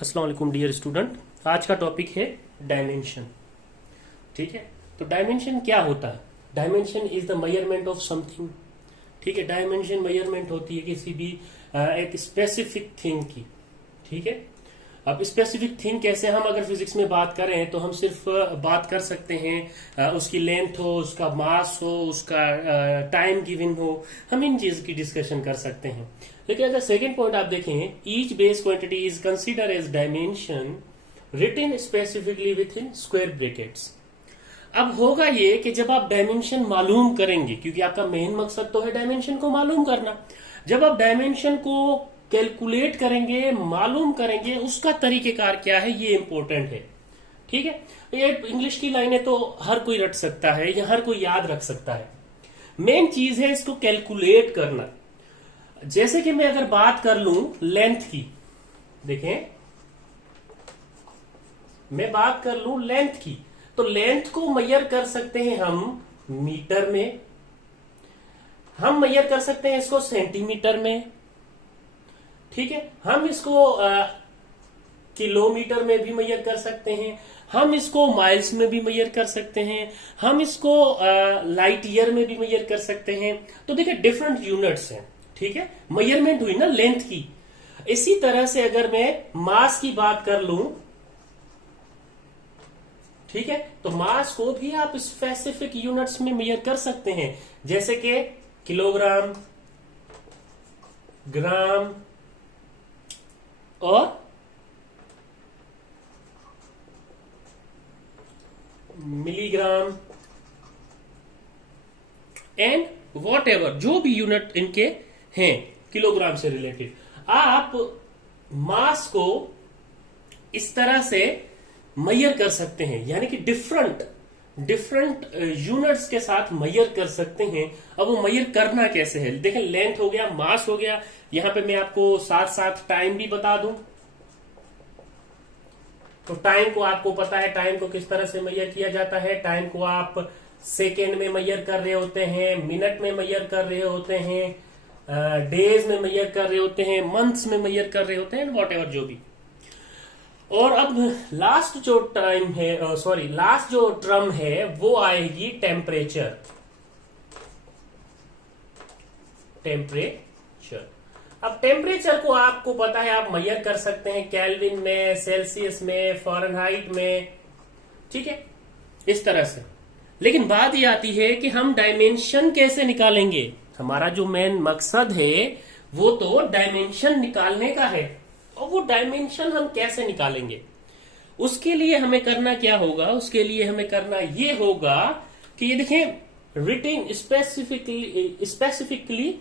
अस्सलाम वालेकुम dear student. आज का टॉपिक है डायमेंशन। ठीक है, तो डायमेंशन क्या होता है? Dimension is the measurement of something. ठीक है, डायमेंशन मेजरमेंट होती है किसी भी एक स्पेसिफिक थिंग की। ठीक है, अब स्पेसिफिक थिंग कैसे, हम अगर फिजिक्स में बात करें तो हम सिर्फ बात कर सकते हैं उसकी लेंथ हो, उसका मास हो, उसका टाइम गिवन हो, हम इन चीज की डिस्कशन कर सकते हैं। लेकिन अगर सेकेंड पॉइंट आप देखें, each base quantity is consider as dimension written specifically within square brackets. अब होगा ये कि जब आप डायमेंशन मालूम करेंगे, क्योंकि आपका मेन मकसद तो है डायमेंशन को मालूम करना, जब आप डायमेंशन को कैलकुलेट करेंगे, मालूम करेंगे, उसका तरीकेकार क्या है ये इंपॉर्टेंट है। ठीक है, ये इंग्लिश की लाइनें तो हर कोई रट सकता है या हर कोई याद रख सकता है। मेन चीज है इसको कैलकुलेट करना। जैसे कि मैं अगर बात कर लूं लेंथ की, देखें मैं बात कर लूं लेंथ की, तो लेंथ को मेजर कर सकते हैं हम मीटर में, हम मेजर कर सकते हैं इसको सेंटीमीटर में। ठीक है, हम इसको किलोमीटर में भी मेजर कर सकते हैं, हम इसको माइल्स में भी मेजर कर सकते हैं, हम इसको लाइट ईयर में भी मेजर कर सकते हैं। तो देखिए डिफरेंट यूनिट्स हैं। ठीक है, मेजरमेंट हुई ना लेंथ की। इसी तरह से अगर मैं मास की बात कर लूं, ठीक है, तो मास को भी आप स्पेसिफिक यूनिट्स में मेजर कर सकते हैं, जैसे कि किलोग्राम, ग्राम और मिलीग्राम एंड वॉट एवर, जो भी यूनिट इनके हैं किलोग्राम से रिलेटेड। आप मास को इस तरह से मेजर कर सकते हैं, यानी कि डिफरेंट यूनिट्स के साथ मेजर कर सकते हैं। अब वो मेजर करना कैसे है, देखें लेंथ हो गया, मास हो गया, यहां पे मैं आपको साथ साथ टाइम भी बता दूं। तो टाइम को आपको पता है, टाइम को किस तरह से मेजर किया जाता है। टाइम को आप सेकेंड में मेजर कर रहे होते हैं, मिनट में मेजर कर रहे होते हैं, डेज में मेजर कर रहे होते हैं, मंथ्स में मेजर कर रहे होते हैं, वॉट एवर जो भी। और अब लास्ट जो टाइम है, लास्ट जो टर्म है वो आएगी टेम्परेचर। अब टेम्परेचर को आपको पता है, आप मेजर कर सकते हैं केल्विन में, सेल्सियस में, फ़ारेनहाइट में। ठीक है, इस तरह से। लेकिन बात ये आती है कि हम डायमेंशन कैसे निकालेंगे। हमारा जो मेन मकसद है वो तो डायमेंशन निकालने का है, और वो डायमेंशन हम कैसे निकालेंगे, उसके लिए हमें करना क्या होगा, उसके लिए हमें करना ये होगा कि ये देखें written specifically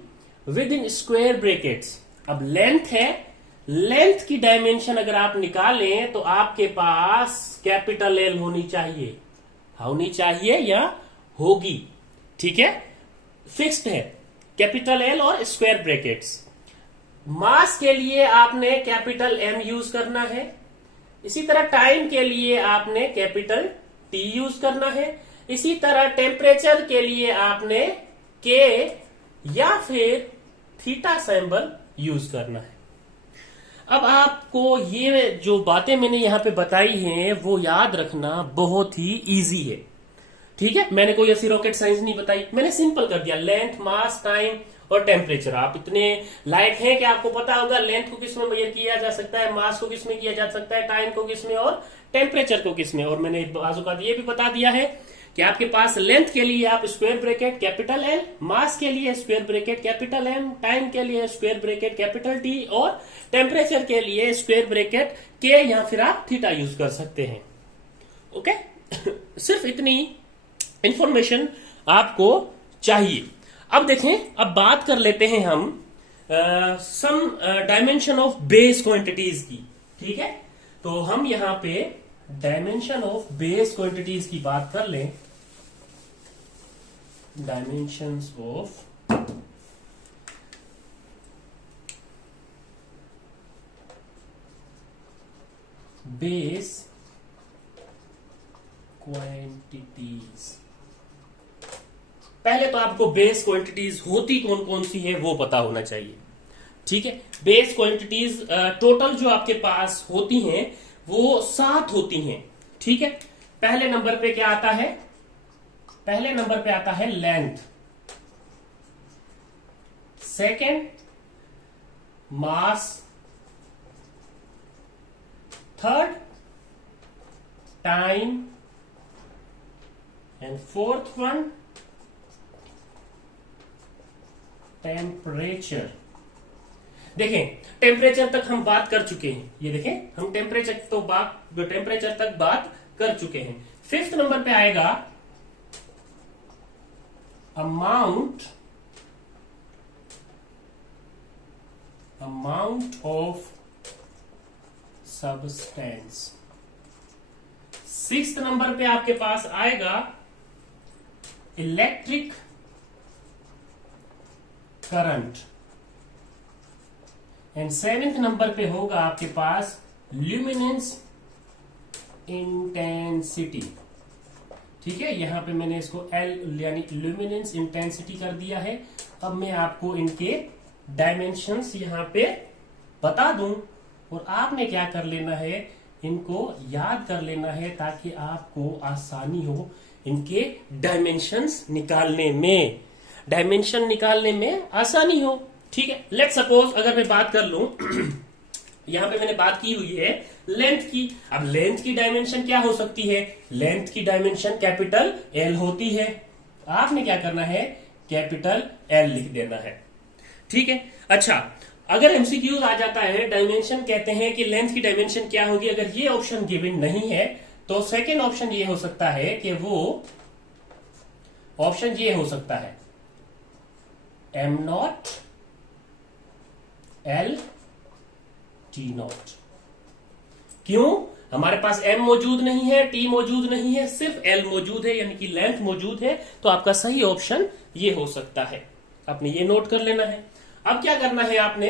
within square brackets. अब लेंथ है, लेंथ की डायमेंशन अगर आप निकालें तो आपके पास कैपिटल एल होनी चाहिए या होगी। ठीक है, फिक्स्ड है कैपिटल एल और स्क्वायर ब्रैकेट्स। मास के लिए आपने कैपिटल एम यूज करना है, इसी तरह टाइम के लिए आपने कैपिटल टी यूज करना है, इसी तरह टेम्परेचर के लिए आपने के या फिर थीटा सिंबल यूज करना है। अब आपको ये जो बातें मैंने यहां पे बताई हैं वो याद रखना बहुत ही इजी है। ठीक है, मैंने कोई ऐसी रॉकेट साइंस नहीं बताई, मैंने सिंपल कर दिया, लेंथ, मास, टाइम और टेम्परेचर। आप इतने लायक हैं कि आपको पता होगा लेंथ को किसमें मेजर किया जा सकता है, मास को किसमें किया जा सकता है, टाइम को किसमें और टेम्परेचर को किसमें। और मैंने बाजुकात ये भी बता दिया है कि आपके पास लेंथ के लिए आप square bracket capital L, mass के लिए square bracket capital M, time के लिए स्क्वायर ब्रैकेट कैपिटल टी और टेम्परेचर के लिए स्क्वायर ब्रैकेट के या फिर आप थीटा यूज कर सकते हैं। ओके सिर्फ इतनी इंफॉर्मेशन आपको चाहिए। अब देखें, अब बात कर लेते हैं हम सम डायमेंशन ऑफ बेस क्वांटिटीज की। ठीक है, तो हम यहां पे डायमेंशन ऑफ बेस क्वांटिटीज की बात कर लें। Dimensions of base quantities. पहले तो आपको बेस क्वांटिटीज होती कौन कौन सी है वो पता होना चाहिए। ठीक है। बेस क्वांटिटीज टोटल जो आपके पास होती हैं वो 7 होती हैं, ठीक है। पहले नंबर पे क्या आता है? पहले नंबर पे आता है length, second mass, third time and fourth one temperature. देखें, टेम्परेचर तक हम बात कर चुके हैं। ये देखें, हम टेम्परेचर तक बात कर चुके हैं। फिफ्थ नंबर पे आएगा amount of substance. Sixth number पे आपके पास आएगा electric current and seventh number पे होगा आपके पास ल्यूमिनेंस इंटेंसिटी। ठीक है, यहां पे मैंने इसको एल यानी ल्यूमिनेंस इंटेंसिटी कर दिया है। अब मैं आपको इनके डायमेंशंस यहां पे बता दूं और आपने क्या कर लेना है, इनको याद कर लेना है ताकि आपको आसानी हो इनके डायमेंशंस निकालने में, डायमेंशन निकालने में आसानी हो। ठीक है, लेट सपोज अगर मैं बात कर लूं यहां पे मैंने बात की हुई है लेंथ की। अब लेंथ की डायमेंशन क्या हो सकती है? लेंथ की डायमेंशन कैपिटल एल होती है। आपने क्या करना है, कैपिटल एल लिख देना है। ठीक है, अच्छा अगर एमसीक्यूज आ जाता है, डायमेंशन कहते हैं कि लेंथ की डायमेंशन क्या होगी, अगर ये ऑप्शन गिवन नहीं है तो सेकेंड ऑप्शन ये हो सकता है कि वो ऑप्शन ये हो सकता है am naught L T not. क्यों? हमारे पास एम मौजूद नहीं है, टी मौजूद नहीं है, सिर्फ एल मौजूद है, यानी कि लेंथ मौजूद है। तो आपका सही ऑप्शन ये हो सकता है। आपने ये नोट कर लेना है। अब क्या करना है आपने,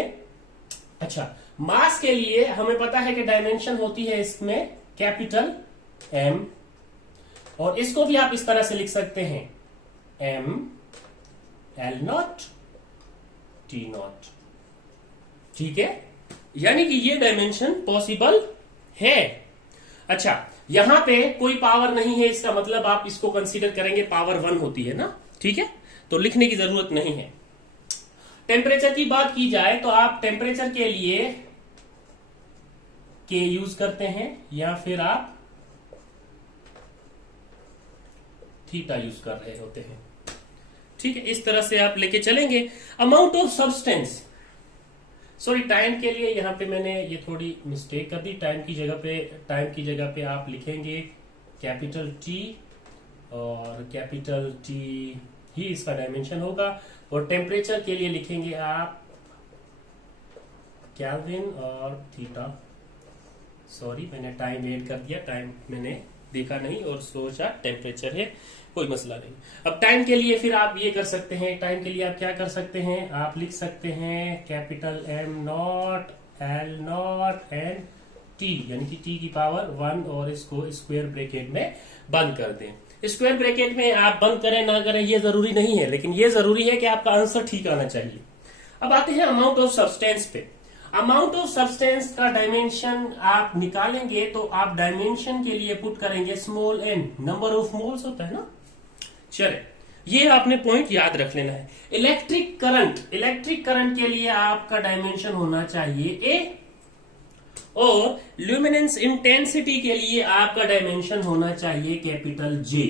अच्छा मास के लिए हमें पता है कि डायमेंशन होती है इसमें कैपिटल एम, और इसको भी आप इस तरह से लिख सकते हैं M L nought T nought. ठीक है, यानी कि ये डायमेंशन पॉसिबल है। अच्छा, यहां पे कोई पावर नहीं है, इसका मतलब आप इसको कंसीडर करेंगे पावर 1 होती है ना। ठीक है, तो लिखने की जरूरत नहीं है। टेम्परेचर की बात की जाए तो आप टेम्परेचर के लिए के यूज करते हैं या फिर आप थीटा यूज कर रहे होते हैं। ठीक है, इस तरह से आप लेके चलेंगे। Amount of substance, sorry time के लिए यहां पे मैंने ये थोड़ी मिस्टेक कर दी। टाइम की जगह पे आप लिखेंगे कैपिटल टी, और कैपिटल टी ही इसका डायमेंशन होगा। और टेम्परेचर के लिए लिखेंगे आप केल्विन और थीटा। सॉरी मैंने टाइम ऐड कर दिया, टाइम मैंने देखा नहीं और सोचा टेम्परेचर है, कोई मसला नहीं। अब टाइम के लिए फिर आप ये कर सकते हैं, टाइम के लिए आप क्या कर सकते हैं, आप लिख सकते हैं capital am naught L not and T, यानी कि टी की पावर 1, और इसको स्क्वायर ब्रैकेट में बंद कर दें। स्क्वायर ब्रैकेट में आप बंद करें ना करें ये जरूरी नहीं है, लेकिन ये जरूरी है कि आपका आंसर ठीक आना चाहिए। अब आते हैं अमाउंट ऑफ सब्सटेंस पे। अमाउंट ऑफ सब्सटेंस का डायमेंशन आप निकालेंगे तो आप डायमेंशन के लिए पुट करेंगे small N, number of moles होता है ना। चले, ये आपने पॉइंट याद रख लेना है। इलेक्ट्रिक करंट के लिए आपका डायमेंशन होना चाहिए ए, और ल्यूमिनेंस इंटेंसिटी के लिए आपका डायमेंशन होना चाहिए कैपिटल जे।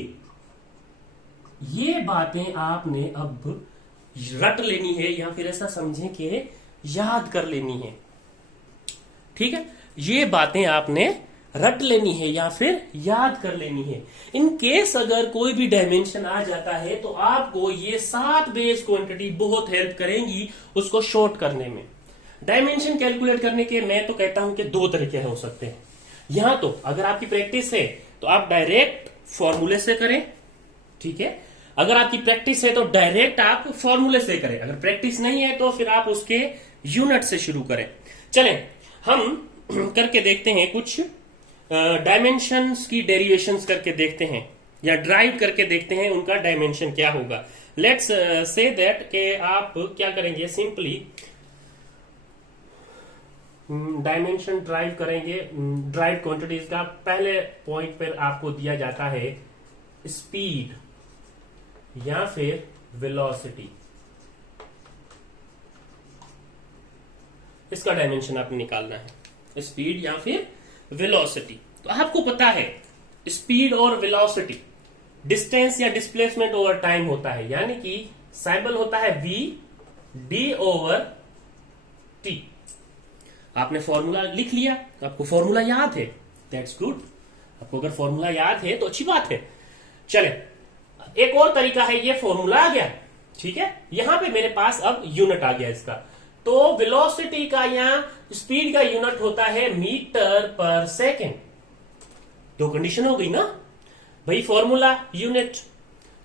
ये बातें आपने अब रट लेनी है, या फिर ऐसा समझें कि याद कर लेनी है। ठीक है, ये बातें आपने रट लेनी है या फिर याद कर लेनी है। इन केस अगर कोई भी डायमेंशन आ जाता है तो आपको ये 7 बेस क्वांटिटी बहुत हेल्प करेंगी उसको शॉर्ट करने में। डायमेंशन कैलकुलेट करने के मैं तो कहता हूं कि 2 तरीके हो सकते हैं। यहां तो अगर आपकी प्रैक्टिस है तो आप डायरेक्ट फॉर्मूले से करें। ठीक है, अगर आपकी प्रैक्टिस है तो डायरेक्ट आप फॉर्मूले से करें, अगर प्रैक्टिस नहीं है तो फिर आप उसके यूनिट से शुरू करें। चलें हम करके देखते हैं, कुछ डायमेंशंस की डेरिवेशंस करके देखते हैं या ड्राइव करके देखते हैं उनका डायमेंशन क्या होगा। लेट्स से दैट कि आप क्या करेंगे, सिंपली डायमेंशन ड्राइव करेंगे, ड्राइव क्वांटिटीज का। पहले पॉइंट पर आपको दिया जाता है स्पीड या फिर वेलोसिटी, इसका डायमेंशन आपने निकालना है, स्पीड या फिर वेलोसिटी। तो आपको पता है स्पीड और वेलोसिटी डिस्टेंस या डिस्प्लेसमेंट ओवर टाइम होता है, यानी कि साइबल होता है v d ओवर t। आपने फॉर्मूला लिख लिया, आपको फॉर्मूला याद है, दैट्स गुड। आपको अगर फॉर्मूला याद है तो अच्छी बात है। चले, एक और तरीका है, ये फॉर्मूला आ गया, ठीक है, यहां पे मेरे पास अब यूनिट आ गया इसका। तो वेलोसिटी का या स्पीड का यूनिट होता है मीटर पर सेकेंड। दो कंडीशन हो गई ना भाई, फॉर्मूला यूनिट।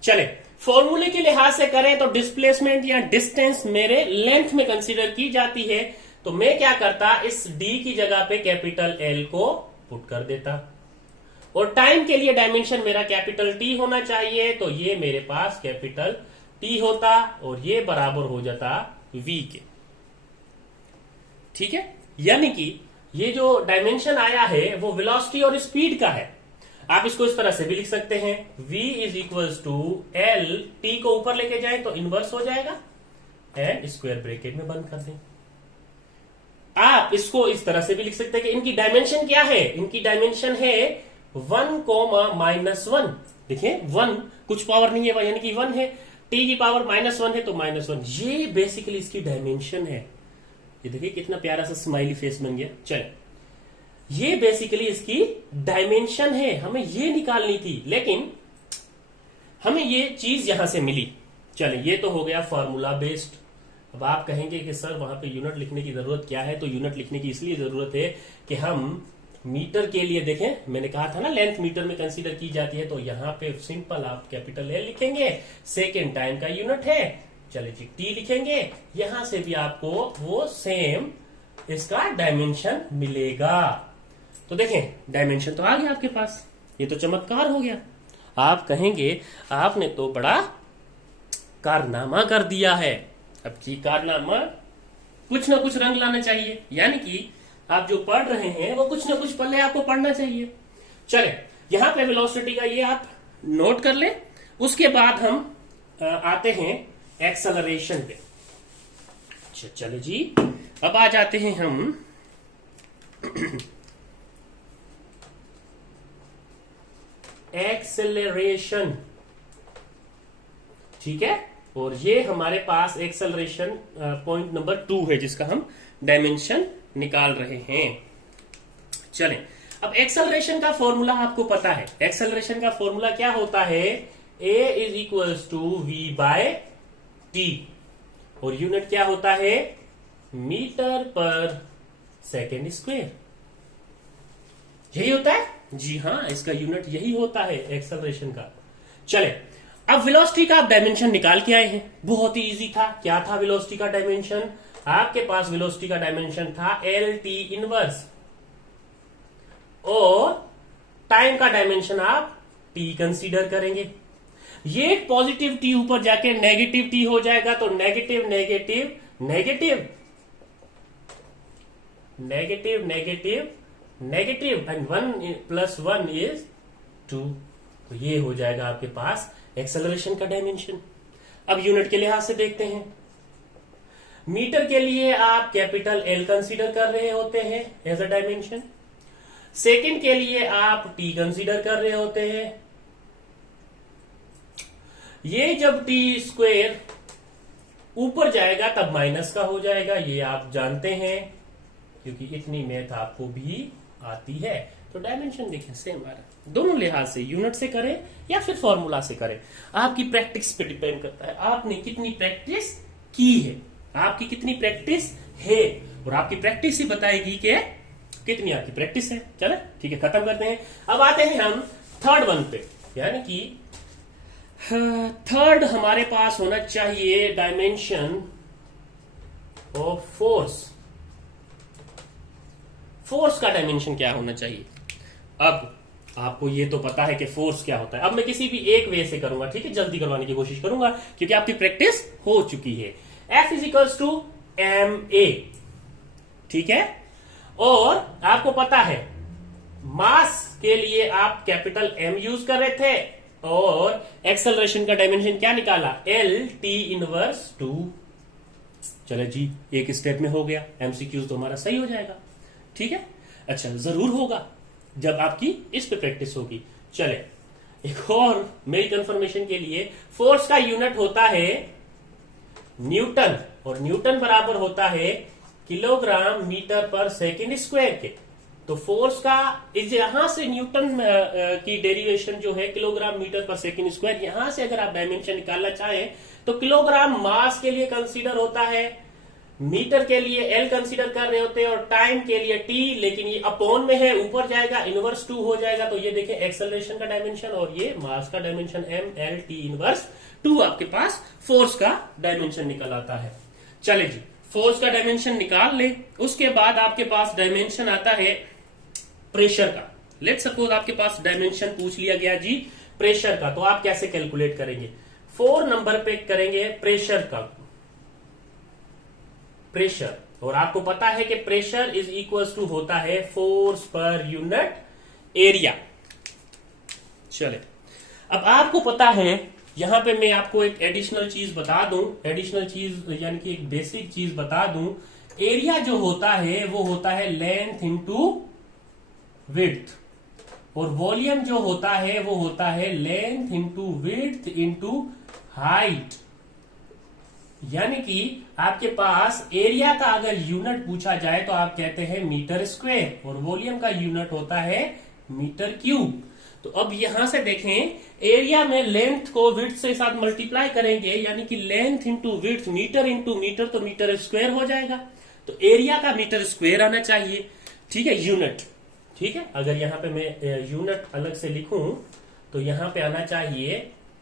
चले, फॉर्मूले के लिहाज से करें तो डिस्प्लेसमेंट या डिस्टेंस मेरे लेंथ में कंसीडर की जाती है, तो मैं क्या करता, इस d की जगह पे कैपिटल L को पुट कर देता, और टाइम के लिए डायमेंशन मेरा कैपिटल T होना चाहिए, तो ये मेरे पास कैपिटल T होता और ये बराबर हो जाता v के। ठीक है, यानी कि ये जो डायमेंशन आया है वो वेलोसिटी और स्पीड का है। आप इसको इस तरह से भी लिख सकते हैं, v is equal to L, T को ऊपर लेके जाए तो इनवर्स हो जाएगा, एंड स्क्वायर ब्रैकेट में बंद कर दें। आप इसको इस तरह से भी लिख सकते हैं कि इनकी डायमेंशन क्या है, इनकी डायमेंशन है 1, देखिए 1 कुछ पावर नहीं है, यानी कि 1 है, t की पावर -1 है तो -1, ये बेसिकली इसकी डायमेंशन है। ये देखिए कितना प्यारा सा स्माइली फेस बन गया। चले, ये बेसिकली इसकी डायमेंशन है, हमें ये निकालनी थी, लेकिन हमें ये चीज यहां से मिली। चले, ये तो हो गया फॉर्मूला बेस्ड। अब आप कहेंगे कि सर वहां पे यूनिट लिखने की जरूरत क्या है, तो यूनिट लिखने की इसलिए जरूरत है कि हम मीटर के लिए देखें, मैंने कहा था ना लेंथ मीटर में कंसीडर की जाती है, तो यहाँ पे सिंपल आप कैपिटल L लिखेंगे, सेकेंड टाइम का यूनिट है, चले जी T लिखेंगे, यहां से भी आपको वो सेम इसका डायमेंशन मिलेगा। तो देखें डायमेंशन तो आ गया आपके पास, ये तो चमत्कार हो गया। आप कहेंगे आपने तो बड़ा कारनामा कर दिया है। अब की कारनामा कुछ ना कुछ रंग लाना चाहिए, यानी कि आप जो पढ़ रहे हैं वो कुछ ना कुछ पहले आपको पढ़ना चाहिए। चले, यहां पे वेलोसिटी का ये आप नोट कर ले, उसके बाद हम आते हैं एक्सेलरेशन पे। चले जी, अब आ जाते हैं हम एक्सेलरेशन, ठीक है, और ये हमारे पास एक्सेलरेशन पॉइंट नंबर 2 है जिसका हम डायमेंशन निकाल रहे हैं। चलें, अब एक्सेलरेशन का फॉर्मूला आपको पता है, एक्सेलरेशन का फॉर्मूला क्या होता है, a is equal to v by T, और यूनिट क्या होता है, मीटर पर सेकेंड स्क्वायर। यही होता है जी हाँ, इसका यूनिट यही होता है एक्सेलरेशन का। चले, अब वेलोसिटी का आप डायमेंशन निकाल के आए हैं, बहुत ही इजी था। क्या था वेलोसिटी का डायमेंशन, आपके पास वेलोसिटी का डायमेंशन था LT इनवर्स, और टाइम का डायमेंशन आप T कंसीडर करेंगे। ये पॉजिटिव T ऊपर जाके नेगेटिव T हो जाएगा, तो negative negative negative negative negative negative, and 1 + 1 is 2। तो ये हो जाएगा आपके पास एक्सेलरेशन का डायमेंशन। अब यूनिट के लिहाज से देखते हैं, मीटर के लिए आप कैपिटल L कंसीडर कर रहे होते हैं एज अ डायमेंशन, सेकेंड के लिए आप T कंसीडर कर रहे होते हैं। ये जब T स्क्वायर ऊपर जाएगा तब माइनस का हो जाएगा, ये आप जानते हैं क्योंकि इतनी मैथ आपको भी आती है। तो डायमेंशन देखें सेम आ रहा है, दोनों लिहाज से, यूनिट से करें या फिर फॉर्मूला से करें, आपकी प्रैक्टिस पे डिपेंड करता है, आपने कितनी प्रैक्टिस की है, आपकी कितनी प्रैक्टिस है, और आपकी प्रैक्टिस ही बताएगी कि कितनी आपकी प्रैक्टिस है। चले ठीक है, खत्म करते हैं। अब आते हैं हम थर्ड वन पे, यानी कि थर्ड हमारे पास होना चाहिए डायमेंशन ऑफ फोर्स। फोर्स का डायमेंशन क्या होना चाहिए। अब आपको ये तो पता है कि फोर्स क्या होता है। अब मैं किसी भी एक वे से करूंगा, ठीक है, जल्दी करवाने की कोशिश करूंगा क्योंकि आपकी प्रैक्टिस हो चुकी है। F is equal to ma, ठीक है। और आपको पता है मास के लिए आप कैपिटल एम यूज कर रहे थे और एक्सेलरेशन का डायमेंशन क्या निकाला, एल टी इनवर्स 2। चले जी, एक स्टेप में हो गया, एमसीक्यूज तो हमारा सही हो जाएगा। ठीक है, अच्छा जरूर होगा जब आपकी इस पे प्रैक्टिस होगी। चले एक और मेरी कंफर्मेशन के लिए, फोर्स का यूनिट होता है न्यूटन और न्यूटन बराबर होता है किलोग्राम मीटर पर सेकेंड स्क्वायर के। तो फोर्स का यहां से न्यूटन की डेरिवेशन जो है किलोग्राम मीटर पर सेकेंड स्क्वायर, यहां से अगर आप डायमेंशन निकालना चाहें तो किलोग्राम मास के लिए कंसीडर होता है, मीटर के लिए एल कंसीडर कर रहे होते हैं और टाइम के लिए टी, लेकिन ये अपॉन में है, ऊपर जाएगा इनवर्स 2 हो जाएगा। तो ये देखें एक्सेलरेशन का डायमेंशन और ये मास का dimension M L T inverse 2 आपके पास फोर्स का डायमेंशन निकल आता है। चले जी, फोर्स का डायमेंशन निकाल ले, उसके बाद आपके पास डायमेंशन आता है प्रेशर का। लेट सपोज आपके पास डायमेंशन पूछ लिया गया जी प्रेशर का, तो आप कैसे कैलकुलेट करेंगे, 4 नंबर पे करेंगे प्रेशर का, प्रेशर, और आपको पता है कि प्रेशर इज इक्वल टू होता है फोर्स पर यूनिट एरिया। चले, अब आपको पता है यहां पे मैं आपको एक एडिशनल चीज बता दूं, एडिशनल चीज यानी कि एक बेसिक चीज बता दूं, एरिया जो होता है वो होता है लेंथ इंटू विड्थ, और वॉल्यूम जो होता है वो होता है length into width into height. यानी कि आपके पास एरिया का अगर यूनिट पूछा जाए तो आप कहते हैं मीटर स्क्वायर और वॉल्यूम का यूनिट होता है मीटर क्यूब। तो अब यहां से देखें, एरिया में लेंथ को विड्थ से साथ मल्टीप्लाई करेंगे, यानी कि length into width, metre into metre, तो मीटर स्क्वायर हो जाएगा। तो एरिया का मीटर स्क्वायर आना चाहिए। ठीक है, यूनिट, ठीक है, अगर यहां पे मैं यूनिट अलग से लिखूं तो यहां पे आना चाहिए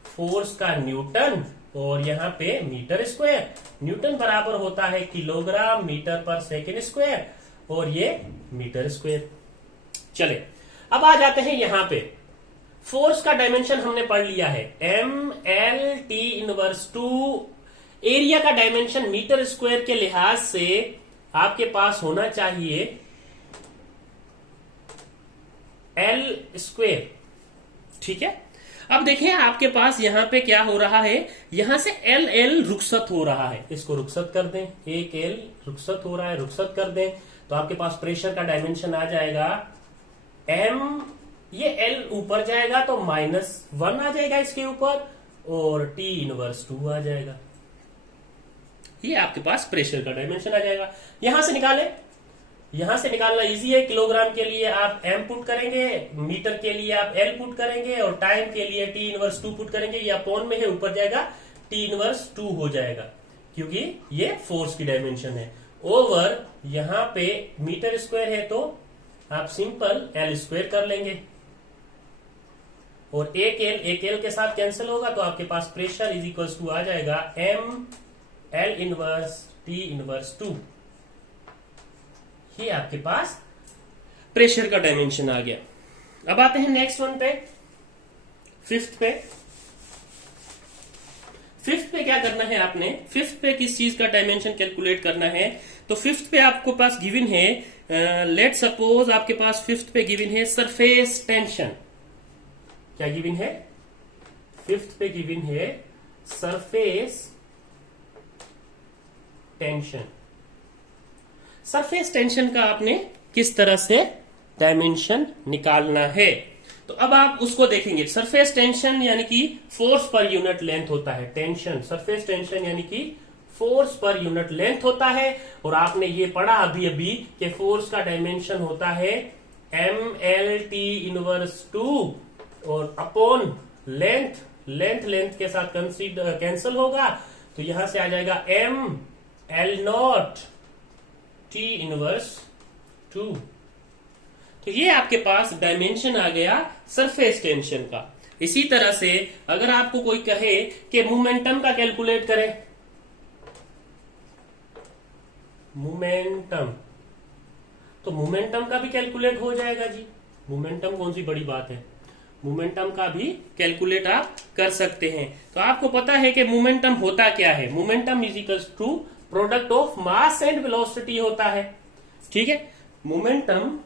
फोर्स का न्यूटन और यहां पे मीटर स्क्वायर। न्यूटन बराबर होता है किलोग्राम मीटर पर सेकेंड स्क्वायर और ये मीटर स्क्वायर। चले, अब आ जाते हैं यहां पे, फोर्स का डायमेंशन हमने पढ़ लिया है M L T inverse 2। Area का डायमेंशन मीटर स्क्वायर के लिहाज से आपके पास होना चाहिए एल स्क्वायर। ठीक है, अब देखें आपके पास यहां पे क्या हो रहा है, यहां से एल एल रुखसत हो रहा है, इसको रुखसत कर दें, एक एल रुखसत हो रहा है, रुखसत कर दें, तो आपके पास प्रेशर का डायमेंशन आ जाएगा एम, ये एल ऊपर जाएगा तो -1 आ जाएगा इसके ऊपर और टी इनवर्स 2 आ जाएगा। ये आपके पास प्रेशर का डायमेंशन आ जाएगा। यहां से निकालें, यहां से निकालना इजी है, किलोग्राम के लिए आप एम पुट करेंगे, मीटर के लिए आप एल पुट करेंगे और टाइम के लिए टी इनवर्स 2 पुट करेंगे। ये अपॉन में है, ऊपर जाएगा टी इनवर्स 2 हो जाएगा क्योंकि ये फोर्स की डायमेंशन है। ओवर यहां पे मीटर स्क्वायर है तो आप सिंपल एल स्क्वायर कर लेंगे और एक एल के साथ कैंसिल होगा तो आपके पास प्रेशर इज इक्वल टू आ जाएगा M L inverse T inverse 2। ये आपके पास प्रेशर का डायमेंशन आ गया। अब आते हैं नेक्स्ट वन पे, फिफ्थ पे। फिफ्थ पे क्या करना है आपने, फिफ्थ पे किस चीज का डायमेंशन कैलकुलेट करना है, तो फिफ्थ पे आपको पास गिवन है, लेट सपोज आपके पास फिफ्थ पे गिवन है सरफेस टेंशन। क्या गिवन है, फिफ्थ पे गिवन है सरफेस टेंशन। सरफेस टेंशन का आपने किस तरह से डायमेंशन निकालना है, तो अब आप उसको देखेंगे। सरफेस टेंशन यानी कि फोर्स पर यूनिट लेंथ होता है, टेंशन, सरफेस टेंशन यानी कि फोर्स पर यूनिट लेंथ होता है। और आपने ये पढ़ा अभी अभी कि फोर्स का डायमेंशन होता है एम एल टी इनवर्स 2 और अपॉन लेंथ, लेंथ के साथ कैंसिल होगा तो यहां से आ जाएगा M L nought T inverse 2। तो ये आपके पास डायमेंशन आ गया सरफेस टेंशन का। इसी तरह से अगर आपको कोई कहे कि मोमेंटम का कैलकुलेट करें, मोमेंटम, तो मोमेंटम का भी कैलकुलेट हो जाएगा जी। मोमेंटम कौन सी बड़ी बात है, मोमेंटम का भी कैलकुलेट आप कर सकते हैं। तो आपको पता है कि मोमेंटम होता क्या है, momentum is equal to product of mass and velocity होता है। ठीक है, मोमेंटम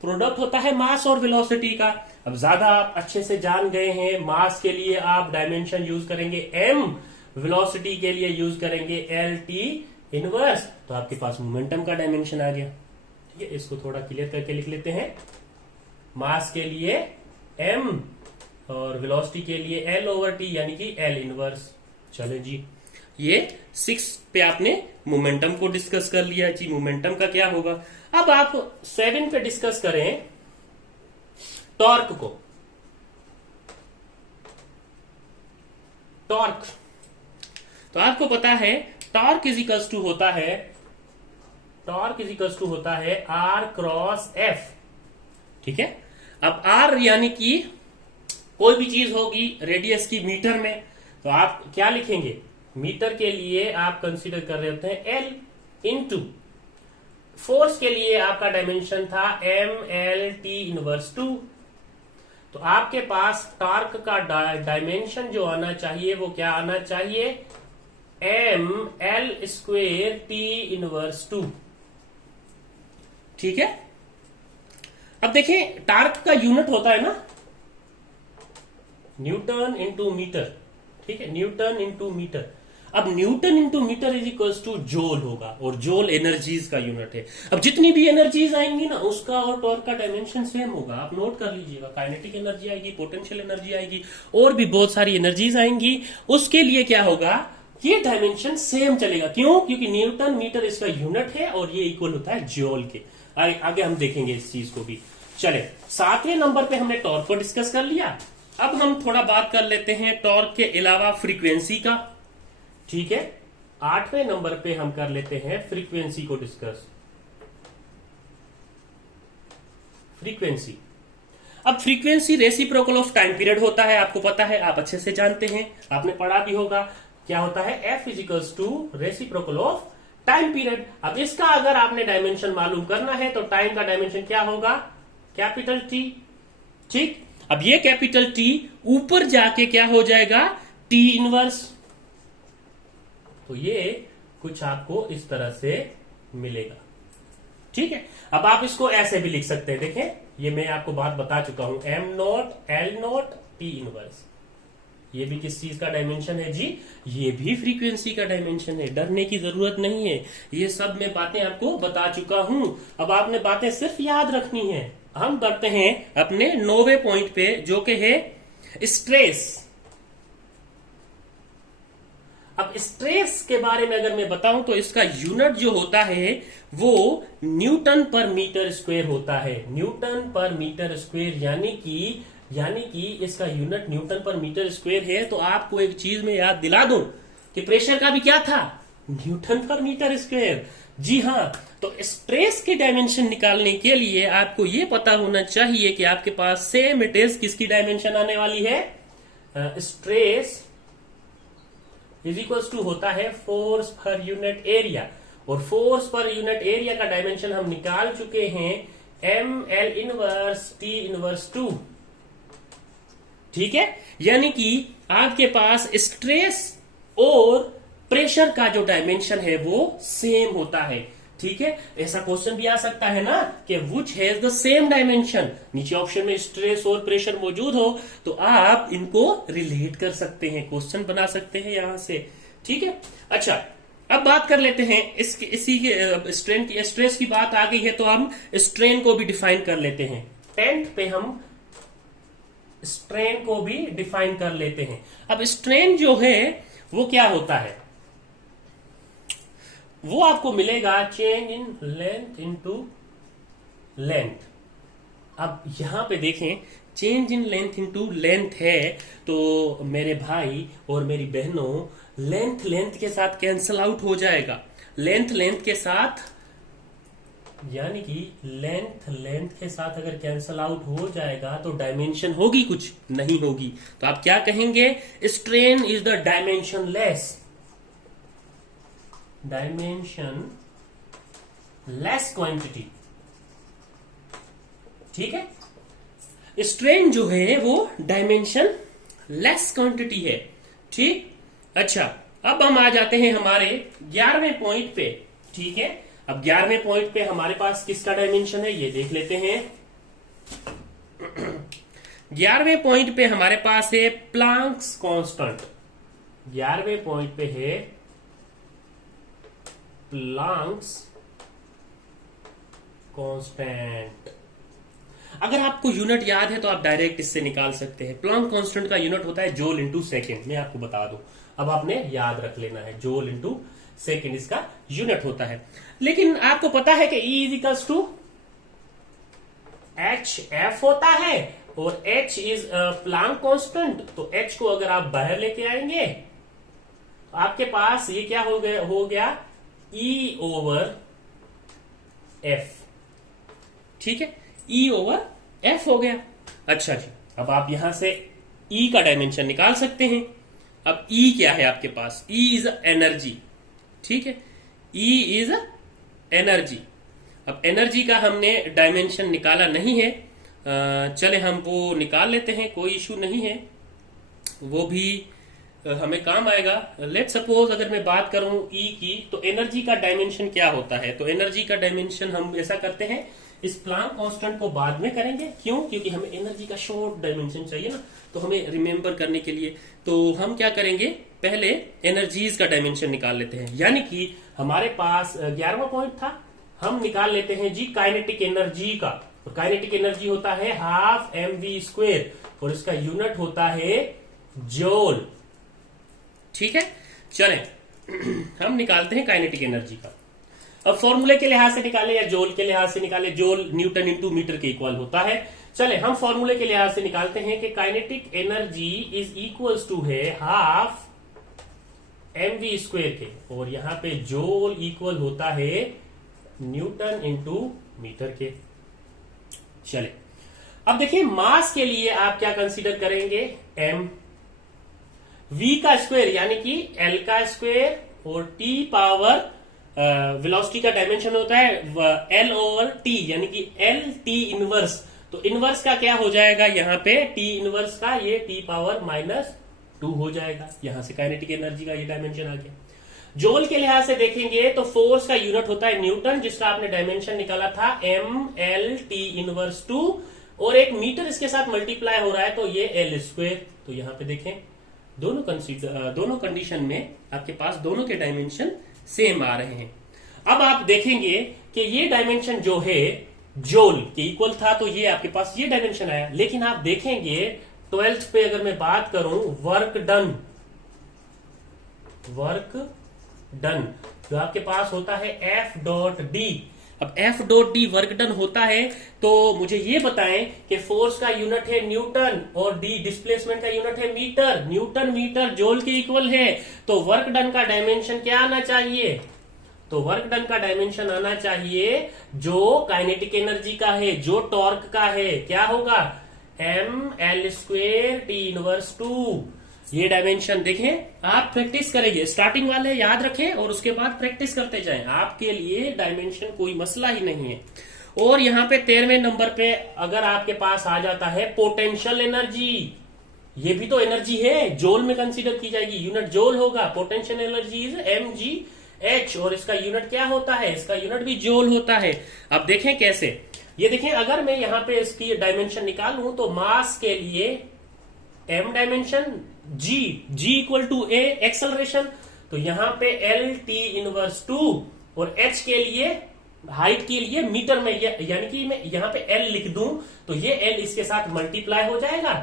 प्रोडक्ट होता है मास और वेलोसिटी का। अब ज्यादा आप अच्छे से जान गए हैं, मास के लिए आप डायमेंशन यूज करेंगे m, वेलोसिटी के लिए यूज करेंगे एल टी इनवर्स, तो आपके पास मोमेंटम का डायमेंशन आ गया। ठीक है, इसको थोड़ा क्लियर करके लिख लेते हैं। मास के लिए m और वेलोसिटी के लिए L ओवर टी यानी कि L इनवर्स। चलो जी, ये 6 पे आपने मोमेंटम को डिस्कस कर लिया जी, मोमेंटम का क्या होगा। अब आप 7 पे डिस्कस करें टॉर्क को। टॉर्क तो आपको पता है टॉर्क इज इक्वल्स टू होता है आर क्रॉस एफ। ठीक है, अब आर यानी कि कोई भी चीज होगी रेडियस की मीटर में, तो आप क्या लिखेंगे, मीटर के लिए आप कंसीडर कर रहे होते हैं एल इंटू फोर्स के लिए आपका डायमेंशन था एम एल टी इनवर्स 2। तो आपके पास टॉर्क का डायमेंशन जो आना चाहिए वो क्या आना चाहिए, M L square T inverse 2। ठीक है, अब देखें टॉर्क का यूनिट होता है ना न्यूटन इंटू मीटर। ठीक है, न्यूटन इंटू मीटर। अब newton into metre is equals to joule होगा, और जोल एनर्जीज का यूनिट है। अब जितनी भी एनर्जीज आएंगी ना उसका और टॉर्क का डायमेंशन सेम होगा, आप नोट कर लीजिएगा। काइनेटिक एनर्जी आएगी, पोटेंशियल एनर्जी आएगी, और भी बहुत सारी एनर्जीज आएंगी, उसके लिए क्या होगा, ये डायमेंशन सेम चलेगा। क्यों, क्योंकि न्यूटन मीटर इसका यूनिट है और ये इक्वल होता है जोल के। आगे हम देखेंगे इस चीज को भी। चले, 7वें नंबर पे हमने टॉर्क को डिस्कस कर लिया। अब हम थोड़ा बात कर लेते हैं टॉर्क के अलावा फ्रीक्वेंसी का। ठीक है, 8वें नंबर पे हम कर लेते हैं फ्रीक्वेंसी को डिस्कस। फ्रीक्वेंसी, अब frequency reciprocal of time period होता है, आपको पता है, आप अच्छे से जानते हैं, आपने पढ़ा भी होगा। क्या होता है, F is equals to reciprocal of time period. अब इसका अगर आपने डायमेंशन मालूम करना है तो टाइम का डायमेंशन क्या होगा, कैपिटल टी। ठीक, अब ये कैपिटल टी ऊपर जाके क्या हो जाएगा, टी इनवर्स। तो ये कुछ आपको इस तरह से मिलेगा। ठीक है, अब आप इसको ऐसे भी लिख सकते हैं। देखें, ये मैं आपको बात बता चुका हूं, am naught L nought T inverse. ये भी किस चीज का डायमेंशन है जी, ये भी फ्रीक्वेंसी का डायमेंशन है। डरने की जरूरत नहीं है, ये सब मैं बातें आपको बता चुका हूं। अब आपने बातें सिर्फ याद रखनी है। हम बढ़ते हैं अपने 9वें पॉइंट पे, जो कि है स्ट्रेस। अब स्ट्रेस के बारे में अगर मैं बताऊं तो इसका यूनिट जो होता है वो न्यूटन पर मीटर स्क्वायर होता है। न्यूटन पर मीटर स्क्वायर यानी कि इसका यूनिट न्यूटन पर मीटर स्क्वायर है। तो आपको एक चीज में याद दिला दूं कि प्रेशर का भी क्या था, न्यूटन पर मीटर स्क्वायर। जी हाँ, तो स्ट्रेस के डायमेंशन निकालने के लिए आपको ये पता होना चाहिए कि आपके पास सेम इट इज किसकी डायमेंशन आने वाली है, स्ट्रेस इज इक्वल्स टू होता है फोर्स पर यूनिट एरिया। और फोर्स पर यूनिट एरिया का डायमेंशन हम निकाल चुके हैं, M L inverse T inverse 2। ठीक है, यानी कि आपके पास स्ट्रेस और प्रेशर का जो डायमेंशन है वो सेम होता है। ठीक है, ऐसा क्वेश्चन भी आ सकता है ना कि which has the same dimension. नीचे ऑप्शन में स्ट्रेस और प्रेशर मौजूद हो तो आप इनको रिलेट कर सकते हैं, क्वेश्चन बना सकते हैं यहां से। ठीक है, अच्छा अब बात कर लेते हैं इसी के स्ट्रेन की। स्ट्रेस की बात आ गई है तो हम स्ट्रेन को भी डिफाइन कर लेते हैं। 10th पे हम स्ट्रेन को भी डिफाइन कर लेते हैं। अब स्ट्रेन जो है वो क्या होता है, वो आपको मिलेगा change in length into length. अब यहां पे देखें, change in length into length है तो मेरे भाई और मेरी बहनों, लेंथ लेंथ के साथ कैंसल आउट हो जाएगा। लेंथ लेंथ के साथ, यानी कि लेंथ लेंथ के साथ अगर कैंसल आउट हो जाएगा तो डायमेंशन होगी कुछ नहीं होगी। तो आप क्या कहेंगे, strain is the dimension less quantity. ठीक है, स्ट्रेन जो है वो डायमेंशन लेस क्वांटिटी है। ठीक, अच्छा अब हम आ जाते हैं हमारे 11वें पॉइंट पे। ठीक है, अब 11वें पॉइंट पे हमारे पास किसका डायमेंशन है ये देख लेते हैं। 11वें पॉइंट पे हमारे पास है प्लांक्स कांस्टेंट। 11वें पॉइंट पे है प्लांक्स कांस्टेंट। अगर आपको यूनिट याद है तो आप डायरेक्ट इससे निकाल सकते हैं। प्लांक कांस्टेंट का यूनिट होता है जूल इनटू सेकंड। मैं आपको बता दूं, अब आपने याद रख लेना है, जूल इनटू सेकंड इसका यूनिट होता है। लेकिन आपको पता है कि E is equals to HF होता है और H इज प्लांक कांस्टेंट। तो H को अगर आप बाहर लेके आएंगे तो आपके पास ये क्या हो गया E ओवर F। ठीक है, E ओवर F हो गया। अच्छा जी, अब आप यहां से E का डायमेंशन निकाल सकते हैं। अब E क्या है आपके पास? E is energy. ठीक है, E इज एनर्जी। अब एनर्जी का हमने डायमेंशन निकाला नहीं है, चले हम वो निकाल लेते हैं, कोई इशू नहीं है, वो भी हमें काम आएगा। लेट सपोज अगर मैं बात करूं E की, तो एनर्जी का डायमेंशन क्या होता है? तो एनर्जी का डायमेंशन हम ऐसा करते हैं, इस प्लांक कांस्टेंट को बाद में करेंगे। क्यों? क्योंकि हमें एनर्जी का शॉर्ट डायमेंशन चाहिए ना, तो हमें रिमेंबर करने के लिए। तो हम क्या करेंगे, पहले एनर्जीज का डायमेंशन निकाल लेते हैं। यानी कि हमारे पास 11वां पॉइंट था, हम निकाल लेते हैं जी काइनेटिक एनर्जी का। और काइनेटिक एनर्जी होता है हाफ mv² और इसका यूनिट होता है जूल। ठीक है, चलें हम निकालते हैं काइनेटिक एनर्जी का। अब फॉर्मूले के लिहाज से निकाले या जूल के लिहाज से निकाले, जूल न्यूटन इंटू मीटर के इक्वल होता है। चले हम फॉर्मूले के लिहाज से निकालते हैं कि kinetic energy is equals to है हाफ mv² के, और यहां पे जूल इक्वल होता है न्यूटन इंटू मीटर के। चले अब देखिए, मास के लिए आप क्या कंसीडर करेंगे, m, v का स्क्वायर यानी कि l का स्क्वायर, और t पावर वेलोसिटी का डायमेंशन होता है l ओवर t यानी कि l t इनवर्स। तो इनवर्स का क्या हो जाएगा यहाँ पे, t इनवर्स का ये t पावर -2 हो जाएगा। यहां से काइनेटिक एनर्जी का ये डायमेंशन आ गया। जूल के लिहाज से देखेंगे तो फोर्स का यूनिट होता है न्यूटन, जिसका आपने डायमेंशन निकाला था ml t इनवर्स 2, और एक मीटर इसके साथ मल्टीप्लाई हो रहा है तो ये l²। तो यहाँ पे देखें दोनों कंडीशन में आपके पास दोनों के डायमेंशन सेम आ रहे हैं। अब आप देखेंगे कि ये डायमेंशन जो है जूल के इक्वल था, तो ये आपके पास ये डायमेंशन आया। लेकिन आप देखेंगे 12th पे अगर मैं बात करूं वर्क डन जो आपके पास होता है F.D। अब F.D वर्क डन होता है, तो मुझे ये बताएं कि फोर्स का यूनिट है न्यूटन और D डिस्प्लेसमेंट का यूनिट है मीटर। न्यूटन मीटर जूल के इक्वल है, तो वर्क डन का डायमेंशन क्या आना चाहिए? तो वर्क डन का डायमेंशन आना चाहिए जो काइनेटिक एनर्जी का है, जो टॉर्क का है, क्या होगा ml² t इनवर्स 2। ये डायमेंशन देखें, आप प्रैक्टिस करेंगे, स्टार्टिंग वाले याद रखें और उसके बाद प्रैक्टिस करते जाएं। आपके लिए डायमेंशन कोई मसला ही नहीं है। और यहाँ पे 13वें नंबर पे अगर आपके पास आ जाता है पोटेंशियल एनर्जी, ये भी तो एनर्जी है, जूल में कंसीडर की जाएगी, यूनिट जूल होगा। पोटेंशियल एनर्जी इज mgh और इसका यूनिट क्या होता है? इसका यूनिट भी जूल होता है। अब देखें कैसे, ये देखें, अगर मैं यहाँ पे इसकी डायमेंशन निकालूं तो मास के लिए m dimension, g equal to a acceleration, तो यहां पे l t इनवर्स 2, और h के लिए हाइट के लिए मीटर में, यानी कि मैं यहां पे l लिख दूं तो ये l इसके साथ मल्टीप्लाई हो जाएगा,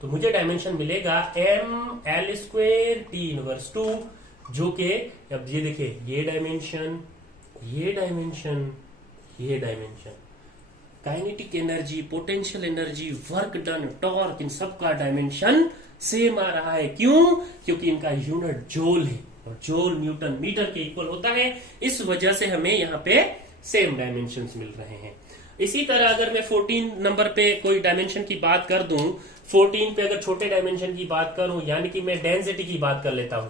तो मुझे डायमेंशन मिलेगा ml² t इनवर्स 2, जो कि अब ये देखिए ये डायमेंशन, ये डायमेंशन, ये dimension, kinetic energy, potential energy, work done, torque, इन सब का डायमेंशन सेम आ रहा है। क्यों? क्योंकि इनका यूनिट जूल है और जूल न्यूटन मीटर के इक्वल होता है। इस वजह से हमें यहाँ पे सेम डायमेंशंस मिल रहे हैं। इसी तरह अगर मैं 14 नंबर पे कोई डायमेंशन की बात कर दूं, 14 पे अगर छोटे डायमेंशन की बात करूं, यानी कि मैं डेंसिटी की बात कर लेता हूं,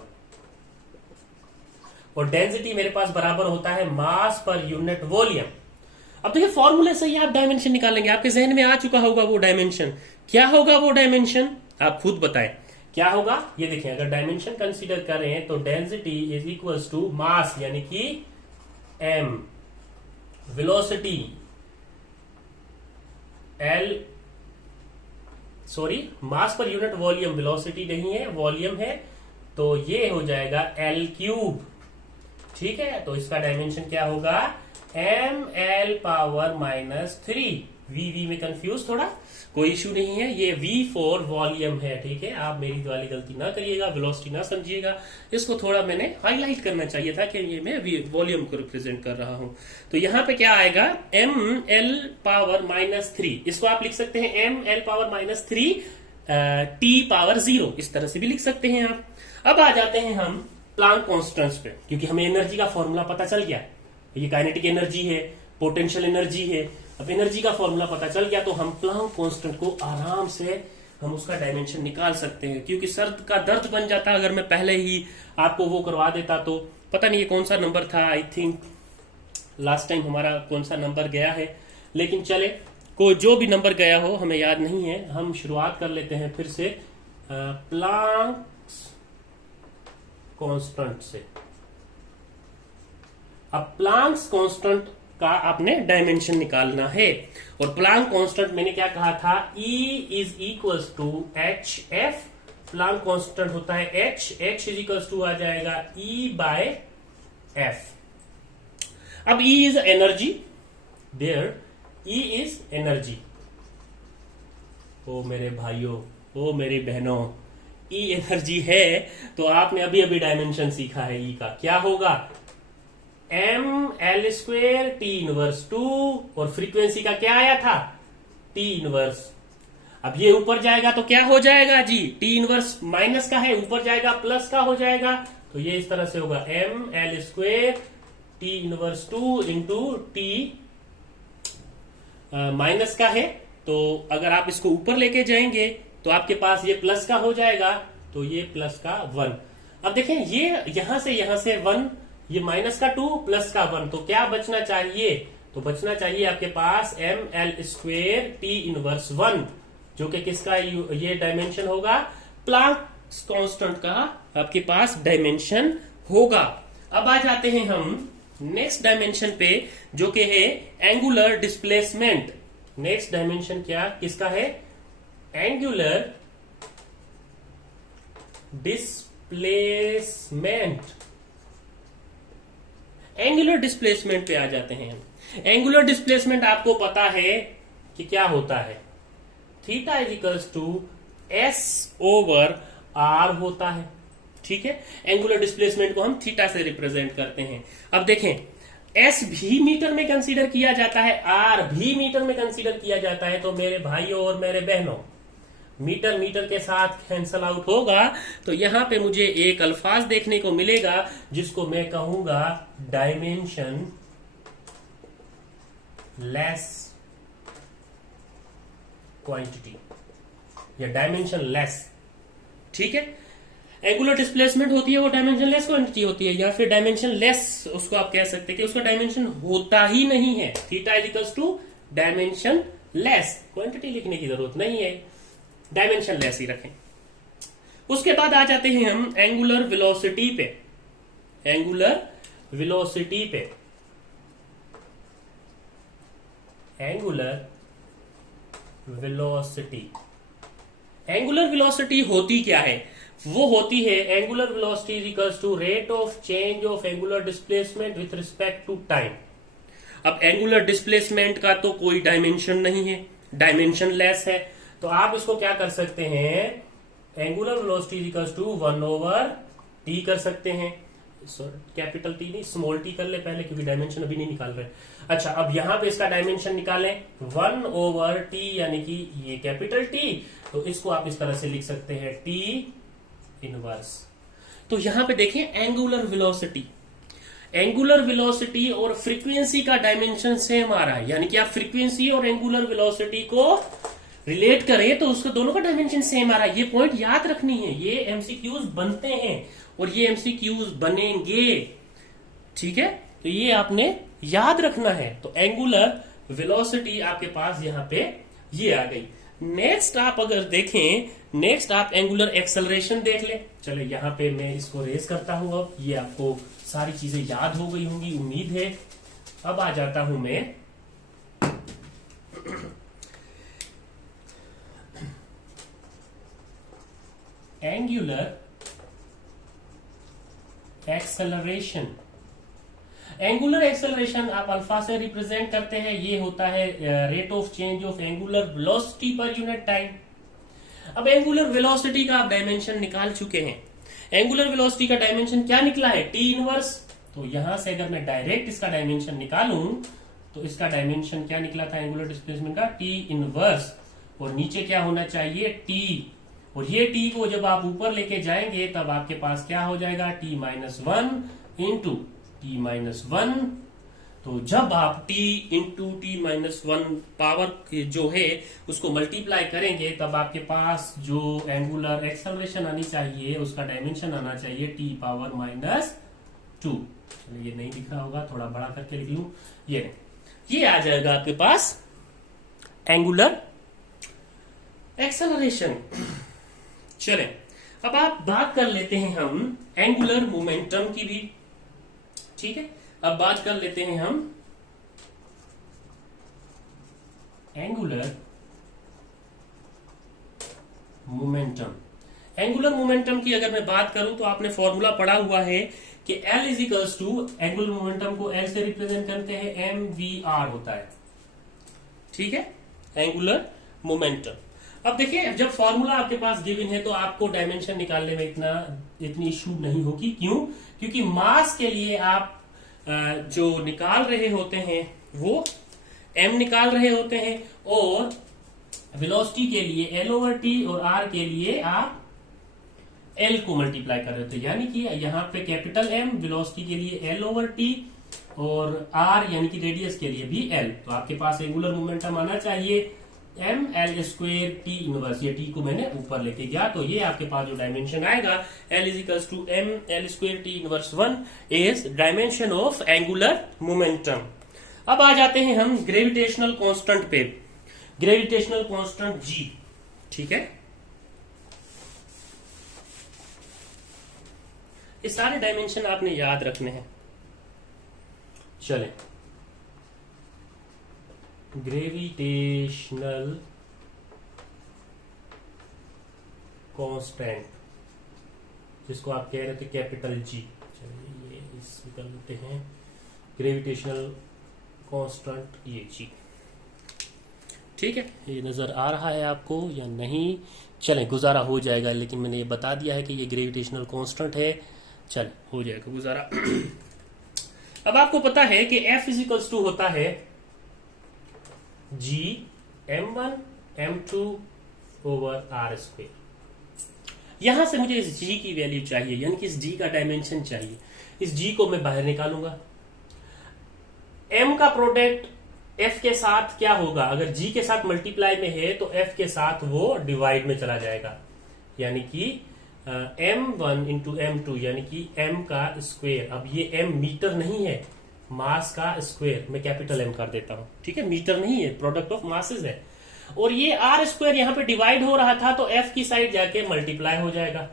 और डेंसिटी मेरे पास बराबर होता है मास पर यूनिट वॉल्यूम। अब देखिए फॉर्मूले से ही आप डायमेंशन निकालेंगे, आपके जहन में आ चुका होगा वो डायमेंशन। क्या होगा वो डायमेंशन, आप खुद बताएं क्या होगा। ये देखिए, अगर डायमेंशन कंसीडर करें तो density is equals to mass यानी कि m velocity mass per unit volume, velocity नहीं है वॉल्यूम है, तो ये हो जाएगा L क्यूब। ठीक है, तो इसका डायमेंशन क्या होगा, ml पावर -3। वी में कंफ्यूज थोड़ा, कोई इश्यू नहीं है, ये V4 वॉल्यूम है। ठीक है, आप मेरी वाली गलती ना करिएगा, वेलोसिटी ना समझिएगा, इसको थोड़ा मैंने हाईलाइट करना चाहिए था कि ये मैं वॉल्यूम को रिप्रेजेंट कर रहा हूं। तो यहां पे क्या आएगा, ml पावर -3, इसको आप लिख सकते हैं ml पावर -3 t पावर 0, इस तरह से भी लिख सकते हैं आप। अब आ जाते हैं हम प्लांक कॉन्स्टेंट्स पे, क्योंकि हमें एनर्जी का फॉर्मूला पता चल गया, ये काइनेटिक एनर्जी है, पोटेंशियल एनर्जी है। अब एनर्जी का फॉर्मूला पता चल गया तो हम प्लांक कांस्टेंट को आराम से हम उसका डायमेंशन निकाल सकते हैं, क्योंकि सर का दर्द बन जाता अगर मैं पहले ही आपको वो करवा देता। तो पता नहीं ये कौन सा नंबर था, आई थिंक लास्ट टाइम हमारा कौन सा नंबर गया है, लेकिन चले को जो भी नंबर गया हो हमें याद नहीं है, हम शुरुआत कर लेते हैं फिर से प्लांक कांस्टेंट से। अब प्लांक कांस्टेंट का आपने डायमेंशन निकालना है, और प्लांक कांस्टेंट मैंने क्या कहा था, E is equal to HF। Planck constant होता है H इज इक्वल टू आ जाएगा E/F। अब E is energy, there E is energy. ओ मेरे भाइयों, ओ मेरी बहनों, E एनर्जी है, तो आपने अभी अभी डायमेंशन सीखा है E का, क्या होगा ml² T इनवर्स 2, और फ्रीक्वेंसी का क्या आया था T इनवर्स। अब ये ऊपर जाएगा तो क्या हो जाएगा जी, T इनवर्स माइनस का है, ऊपर जाएगा प्लस का हो जाएगा, तो ये इस तरह से होगा ml² T inverse 2 into T minus का है, तो अगर आप इसको ऊपर लेके जाएंगे तो आपके पास ये प्लस का हो जाएगा, तो ये प्लस का 1। अब देखें ये यहां से 1, ये माइनस का 2 प्लस का 1, तो क्या बचना चाहिए, तो बचना चाहिए आपके पास ml² T इनवर्स 1, जो कि किसका ये डायमेंशन होगा, प्लांक कांस्टेंट का आपके पास डायमेंशन होगा। अब आ जाते हैं हम नेक्स्ट डायमेंशन पे, जो कि है एंगुलर डिस्प्लेसमेंट। नेक्स्ट डायमेंशन क्या किसका है, एंगुलर डिस्प्लेसमेंट। एंगुलर डिस्प्लेसमेंट पे आ जाते हैं हम। एंगुलर डिस्प्लेसमेंट आपको पता है कि क्या होता है, theta is equals to S/R होता है। ठीक है, एंगुलर डिस्प्लेसमेंट को हम थीटा से रिप्रेजेंट करते हैं। अब देखें, S भी मीटर में कंसीडर किया जाता है, R भी मीटर में कंसीडर किया जाता है, तो मेरे भाइयों और मेरे बहनों, मीटर मीटर के साथ कैंसल आउट होगा, तो यहां पे मुझे एक अल्फाज देखने को मिलेगा जिसको मैं कहूंगा डायमेंशन लेस क्वांटिटी या डायमेंशन लेस। ठीक है, एंगुलर डिस्प्लेसमेंट होती है वो डायमेंशन लेस क्वांटिटी होती है, या फिर डायमेंशन लेस उसको आप कह सकते हैं कि उसका डायमेंशन होता ही नहीं है। Theta is equals to dimensionless, quantity लिखने की जरूरत नहीं है, डायमेंशन लेस ही रखें। उसके बाद आ जाते हैं हम एंगुलर वेलोसिटी पे। एंगुलर वेलोसिटी पे, एंगुलर वेलोसिटी, एंगुलर वेलोसिटी होती क्या है, वो होती है angular velocity is equals to rate of change of angular displacement with respect to time. अब एंगुलर डिस्प्लेसमेंट का तो कोई डायमेंशन नहीं है, डायमेंशन लेस है, तो आप इसको क्या कर सकते हैं, angular velocity is equals to 1/t कर सकते हैं। कैपिटल टी नहीं, स्मॉल टी कर ले पहले, क्योंकि डायमेंशन अभी नहीं निकाल रहे। अच्छा, अब यहां पे इसका डायमेंशन निकालें 1/t, यानी कि ये कैपिटल टी, तो इसको आप इस तरह से लिख सकते हैं t इनवर्स। तो यहां पे देखें एंगुलर वेलोसिटी, एंगुलर वेलोसिटी और फ्रीक्वेंसी का डायमेंशन सेम आ रहा है, यानी कि आप फ्रीक्वेंसी और एंगुलर वेलोसिटी को रिलेट करें तो उसका दोनों का डायमेंशन सेम आ रहा है। ये पॉइंट याद रखनी है, ये एमसीक्यूज बनते हैं और ये एमसीक्यूज बनेंगे। ठीक है, तो ये आपने याद रखना है। तो एंगुलर वेलोसिटी आपके पास यहां पे ये आ गई। नेक्स्ट आप अगर देखें, नेक्स्ट आप एंगुलर एक्सेलरेशन देख ले। चलो यहां पे मैं इसको रेस करता हूं, अब ये आपको सारी चीजें याद हो गई होंगी उम्मीद है। अब आ जाता हूं मैं एंगुलर एक्सेलरेशन। एंगुलर एक्सेलरेशन आप अल्फा से रिप्रेजेंट करते हैं, ये होता है rate of change of angular velocity per unit time. अब एंगुलर वेलोसिटी का आप डायमेंशन निकाल चुके हैं। एंगुलर वेलोसिटी का डायमेंशन क्या निकला है? T inverse. तो यहां से अगर मैं डायरेक्ट इसका डायमेंशन निकालूं तो इसका डायमेंशन क्या निकला था एंगुलर डिस्प्लेसमेंट का? T inverse. और नीचे क्या होना चाहिए? टी। और ये टी को जब आप ऊपर लेके जाएंगे तब आपके पास क्या हो जाएगा? T minus one into T minus one. तो जब आप t into T minus one power जो है उसको मल्टीप्लाई करेंगे तब आपके पास जो एंगुलर एक्सेलरेशन आनी चाहिए उसका डायमेंशन आना चाहिए t पावर माइनस टू। चलिए ये नहीं दिख रहा होगा, थोड़ा बड़ा करके लिख लूं। ये आ जाएगा आपके पास एंगुलर एक्सेलरेशन। चले अब आप बात कर लेते हैं हम एंगुलर मोमेंटम की भी। ठीक है, अब बात कर लेते हैं हम एंगुलर मोमेंटम। एंगुलर मोमेंटम की अगर मैं बात करूं तो आपने फॉर्मूला पढ़ा हुआ है कि L is equals to, angular momentum को L से रिप्रेजेंट करते हैं, mvr होता है। ठीक है, एंगुलर मोमेंटम। अब देखिए जब फॉर्मूला आपके पास गिवन है तो आपको डायमेंशन निकालने में इतनी इश्यू नहीं होगी। क्यों? क्योंकि मास के लिए आप जो निकाल रहे होते हैं वो m निकाल रहे होते हैं और वेलोसिटी के लिए L ओवर टी और r के लिए आप L को मल्टीप्लाई कर रहे होते हैं। यानी कि यहाँ पे कैपिटल M वेलोसिटी के लिए L ओवर टी और r यानी कि रेडियस के लिए भी L। तो आपके पास एंगुलर मोमेंटम आना चाहिए m L square T inverse. ये टी को मैंने ऊपर लेके गया तो ये आपके पास जो डायमेंशन आएगा L is equals to m L square T inverse 1 is dimension of angular momentum. अब आ जाते हैं हम ग्रेविटेशनल कांस्टेंट पे। Gravitational constant G। ठीक है, ये सारे डायमेंशन आपने याद रखने हैं। चलें, ग्रेविटेशनल कांस्टेंट जिसको आप कह रहे थे कैपिटल जी। चलिए ये इस कर लेते हैं ग्रेविटेशनल कांस्टेंट ये जी। ठीक है, ये नजर आ रहा है आपको या नहीं? चलें, गुजारा हो जाएगा, लेकिन मैंने ये बता दिया है कि ये ग्रेविटेशनल कांस्टेंट है। चल हो जाएगा गुजारा। अब आपको पता है कि F इज इक्वल्स टू होता है G m1 m2 over r square. यहां से मुझे इस G की वैल्यू चाहिए, यानी कि इस G का डायमेंशन चाहिए। इस G को मैं बाहर निकालूंगा। M का प्रोडक्ट F के साथ क्या होगा? अगर G के साथ मल्टीप्लाई में है तो F के साथ वो डिवाइड में चला जाएगा, यानी कि m1 इंटू m2 यानी कि m का स्क्वेयर। अब ये m मीटर नहीं है, मास का स्क्वेयर, मैं कैपिटल M कर देता हूं। ठीक है, मीटर नहीं है, प्रोडक्ट ऑफ मासेस है। और ये r स्क्वेयर यहां पे डिवाइड हो रहा था तो F की साइड जाके मल्टीप्लाई हो जाएगा।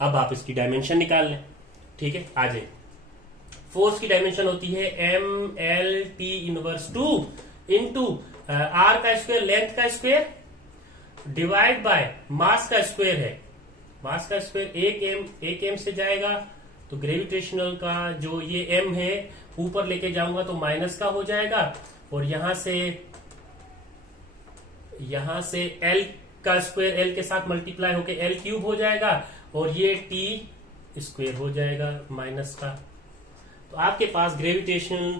अब आप इसकी डायमेंशन निकाल लें। ठीक है, आ जाए। फोर्स की डायमेंशन होती है m l t inverse 2 into r का स्क्वेयर, लेंथ का स्क्वेयर, डिवाइड बाय मास का स्क्वेयर है। मास का स्क्वेयर एक m से जाएगा तो ग्रेविटेशनल का जो ये m है ऊपर लेके जाऊंगा तो माइनस का हो जाएगा। और यहां से l का स्क्वायर l के साथ मल्टीप्लाई होके l क्यूब हो जाएगा और ये t स्क्वायर हो जाएगा माइनस का। तो आपके पास ग्रेविटेशनल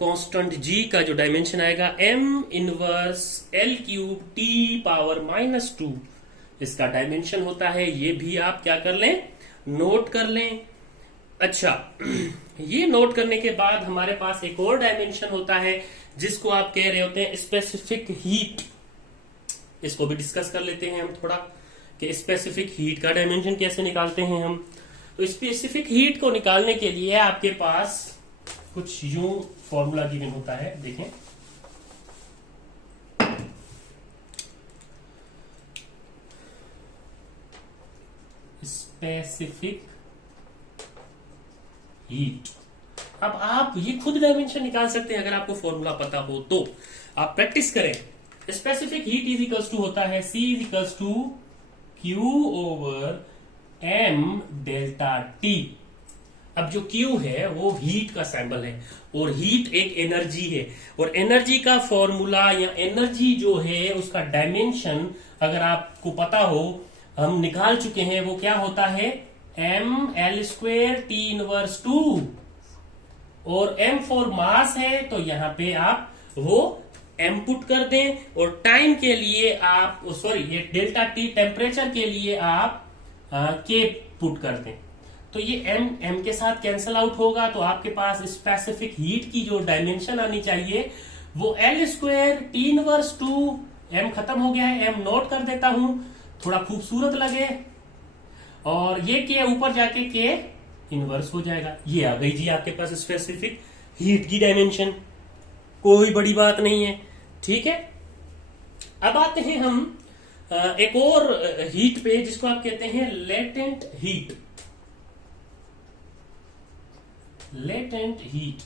कांस्टेंट G का जो डायमेंशन आएगा m inverse l cube t power minus 2 इसका डायमेंशन होता है। ये भी आप क्या कर लें, नोट कर लें। अच्छा, ये नोट करने के बाद हमारे पास एक और डायमेंशन होता है जिसको आप कह रहे होते हैं स्पेसिफिक हीट। इसको भी डिस्कस कर लेते हैं हम थोड़ा कि स्पेसिफिक हीट का डायमेंशन कैसे निकालते हैं हम। तो स्पेसिफिक हीट को निकालने के लिए आपके पास कुछ यूं फॉर्मूला गिवन होता है, देखें। Specific heat. अब आप ये खुद डायमेंशन निकाल सकते हैं अगर आपको फॉर्मूला पता हो तो। आप प्रैक्टिस करें। Specific heat is equals to होता है C is equals to Q over M delta T। अब जो Q है वो हीट का सैंबल है और हीट एक एनर्जी है, और एनर्जी का फॉर्मूला या एनर्जी जो है उसका डायमेंशन अगर आपको पता हो, हम निकाल चुके हैं, वो क्या होता है mL² T इनवर्स 2, और m फॉर मास है तो यहां पे आप वो m पुट कर दें, और टाइम के लिए आप ये डेल्टा T टेम्परेचर के लिए आप k पुट कर दें। तो ये m के साथ कैंसल आउट होगा, तो आपके पास स्पेसिफिक हीट की जो डायमेंशन आनी चाहिए वो L² T इनवर्स 2, m खत्म हो गया है, m नोट कर देता हूं थोड़ा खूबसूरत लगे, और ये के ऊपर जाके के इनवर्स हो जाएगा। ये आ गई जी आपके पास स्पेसिफिक हीट की डायमेंशन, कोई बड़ी बात नहीं है। ठीक है, अब आते हैं हम एक और हीट पे जिसको आप कहते हैं लेटेंट हीट। लेटेंट हीट,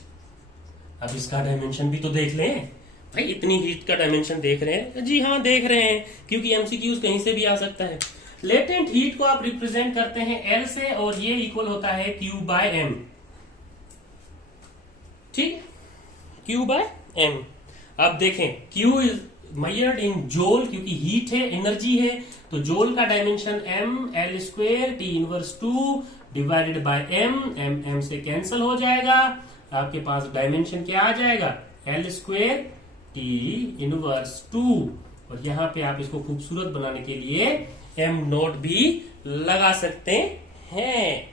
अब इसका डायमेंशन भी तो देख लें भाई। इतनी हीट का डायमेंशन देख रहे हैं? जी हाँ देख रहे हैं, क्योंकि एमसीक्यूज कहीं से भी आ सकता है। लेटेंट हीट को आप रिप्रेजेंट करते हैं L से, और ये इक्वल होता है Q बाय M। ठीक, Q बाय M। अब देखें Q इज मेजर्ड इन जोल, क्योंकि हीट है, एनर्जी है, तो जोल का dimension mL² T inverse 2 divided by m से कैंसिल हो जाएगा। आपके पास डायमेंशन क्या आ जाएगा L² T इनवर्स 2, और यहां पे आप इसको खूबसूरत बनाने के लिए m नोट भी लगा सकते हैं।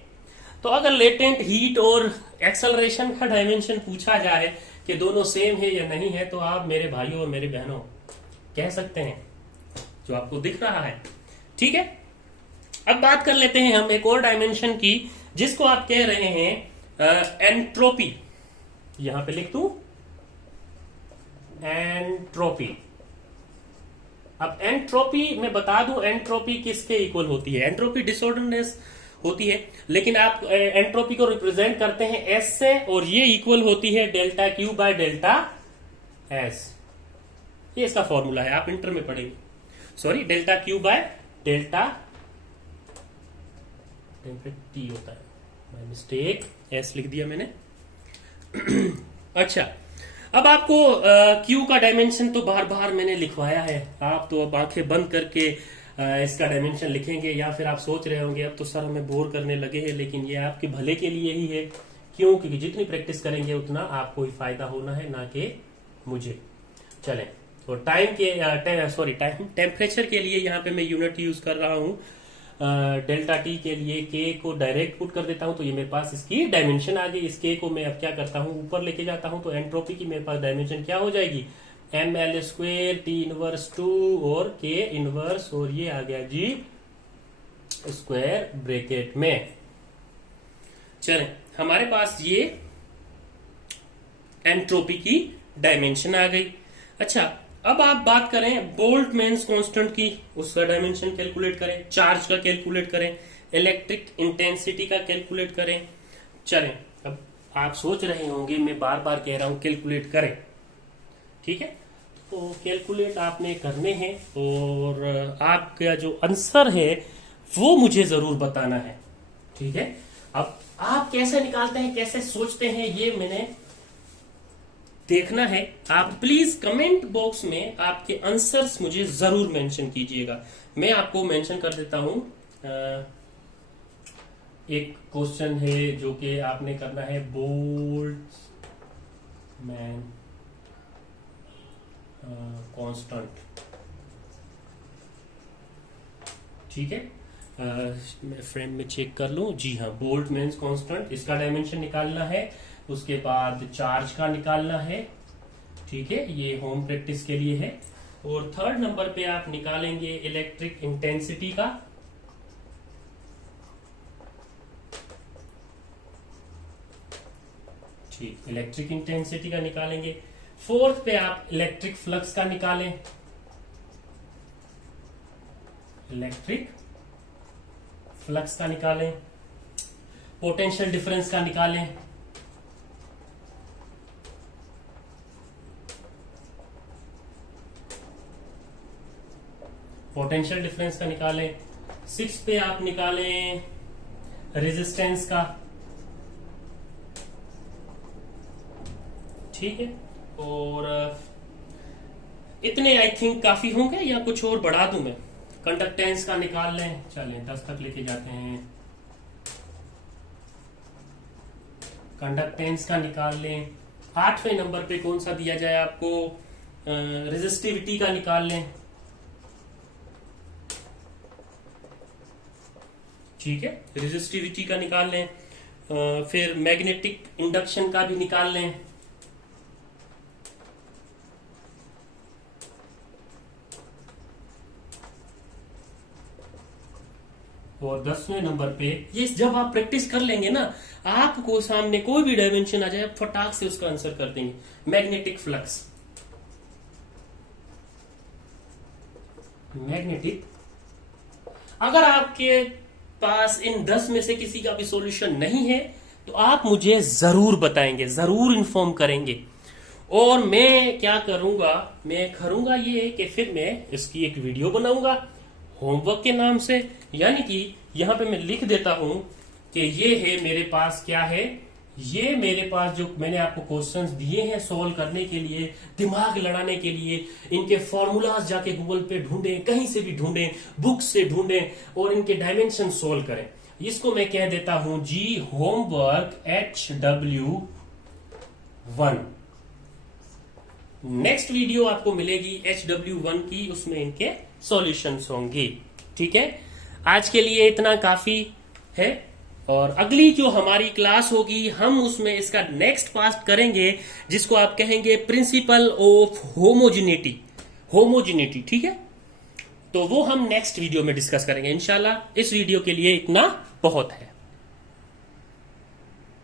तो अगर लेटेंट हीट और एक्सेलरेशन का डायमेंशन पूछा जाए कि दोनों सेम है या नहीं है, तो आप मेरे भाइयों और मेरे बहनों कह सकते हैं जो आपको दिख रहा है। ठीक है, अब बात कर लेते हैं हम एक और डायमेंशन की, जिसको आप कह रहे हैं एंट्रोपी। यहां पे लिख दूं एंट्रोपी। अब एंट्रोपी मैं बता दूं, एंट्रोपी किसके इक्वल होती है? एंट्रोपी डिसऑर्डरनेस होती है, लेकिन आप एंट्रोपी को रिप्रेजेंट करते हैं S से, और ये इक्वल होती है delta Q by delta S। ये इसका फॉर्मूला है, आप इंटर में पढ़ेंगे। Sorry, delta Q by delta T होता है, माय मिस्टेक, S लिख दिया मैंने। अच्छा, अब आपको Q का डायमेंशन तो बार बार मैंने लिखवाया है, आप तो अब आंखें बंद करके इसका डायमेंशन लिखेंगे, या फिर आप सोच रहे होंगे अब तो सर हमें बोर करने लगे हैं, लेकिन ये आपके भले के लिए ही है। क्यों? क्योंकि जितनी प्रैक्टिस करेंगे उतना आपको ही फायदा होना है, ना कि मुझे। चलें, और टाइम टेम्परेचर के लिए यहाँ पे मैं यूनिट यूज कर रहा हूँ डेल्टा T के लिए K को डायरेक्ट पुट कर देता हूं, तो ये मेरे पास इसकी डायमेंशन आ गई। इस K को मैं अब क्या करता हूं, ऊपर लेके जाता हूं, तो एंट्रोपी की मेरे पास डायमेंशन क्या हो जाएगी mL² T इनवर्स 2 और K इनवर्स, और ये आ गया जी स्क्वायर ब्रैकेट में। चलें, हमारे पास ये एंट्रोपी की डायमेंशन आ गई। अच्छा, अब आप बात करें बोल्ट्जमैन्स कांस्टेंट की, उसका डायमेंशन कैलकुलेट करें, चार्ज का कैलकुलेट करें, इलेक्ट्रिक इंटेंसिटी का कैलकुलेट करें। चलें, अब आप सोच रहे होंगे मैं बार बार कह रहा हूं कैलकुलेट करें। ठीक है, तो कैलकुलेट आपने करने हैं, और आपका जो आंसर है वो मुझे जरूर बताना है। ठीक है, अब आप कैसे निकालते हैं, कैसे सोचते हैं, ये मैंने देखना है। आप प्लीज कमेंट बॉक्स में आपके आंसर्स मुझे जरूर मेंशन कीजिएगा। मैं आपको मेंशन कर देता हूं। एक क्वेश्चन है जो कि आपने करना है, बोल्ट्जमैन कांस्टेंट। ठीक है, मैं फ्रेम में चेक कर लूं। जी हाँ, बोल्ट्जमैन कांस्टेंट, इसका डायमेंशन निकालना है, उसके बाद चार्ज का निकालना है। ठीक है, ये होम प्रैक्टिस के लिए है। और थर्ड नंबर पे आप निकालेंगे इलेक्ट्रिक इंटेंसिटी का। ठीक, इलेक्ट्रिक इंटेंसिटी का निकालेंगे। फोर्थ पे आप इलेक्ट्रिक फ्लक्स का निकालें, इलेक्ट्रिक फ्लक्स का निकालें। पोटेंशियल डिफरेंस का निकालें, पोटेंशियल डिफरेंस का निकालें। 6 पे आप निकालें रेजिस्टेंस का, ठीक है। और इतने आई थिंक काफी होंगे या कुछ और बढ़ा दूं मैं। कंडक्टेंस का निकाल लें, चलें 10 तक लेके जाते हैं। कंडक्टेंस का निकाल लें। 8वें नंबर पे कौन सा दिया जाए आपको, रेजिस्टिविटी का निकाल लें, ठीक है। रेजिस्टिविटी का निकाल लें। फिर मैग्नेटिक इंडक्शन का भी निकाल लें। और 10वें नंबर पे, ये जब आप प्रैक्टिस कर लेंगे ना, आपको सामने कोई भी डायमेंशन आ जाए, आप फटाक से उसका आंसर कर देंगे। Magnetic flux, magnetic. अगर आपके पास इन 10 में से किसी का भी सॉल्यूशन नहीं है तो आप मुझे जरूर बताएंगे, जरूर इन्फॉर्म करेंगे। और मैं क्या करूंगा, मैं करूंगा ये कि फिर मैं इसकी एक वीडियो बनाऊंगा होमवर्क के नाम से। यानी कि यहां पे मैं लिख देता हूं कि ये है मेरे पास, क्या है ये, मेरे पास जो मैंने आपको क्वेश्चंस दिए हैं सोल्व करने के लिए, दिमाग लड़ाने के लिए, इनके फॉर्मूलाज जाके गूगल पे ढूंढें, कहीं से भी ढूंढें, बुक से ढूंढें और इनके डायमेंशन सोल्व करें। इसको मैं कह देता हूं जी होमवर्क HW1। नेक्स्ट वीडियो आपको मिलेगी HW1 की, उसमें इनके सॉल्यूशंस होंगे, ठीक है। आज के लिए इतना काफी है और अगली जो हमारी क्लास होगी हम उसमें इसका नेक्स्ट पार्ट करेंगे, जिसको आप कहेंगे प्रिंसिपल ऑफ होमोजिनिटी, ठीक है। तो वो हम नेक्स्ट वीडियो में डिस्कस करेंगे इंशाल्लाह। इस वीडियो के लिए इतना बहुत है।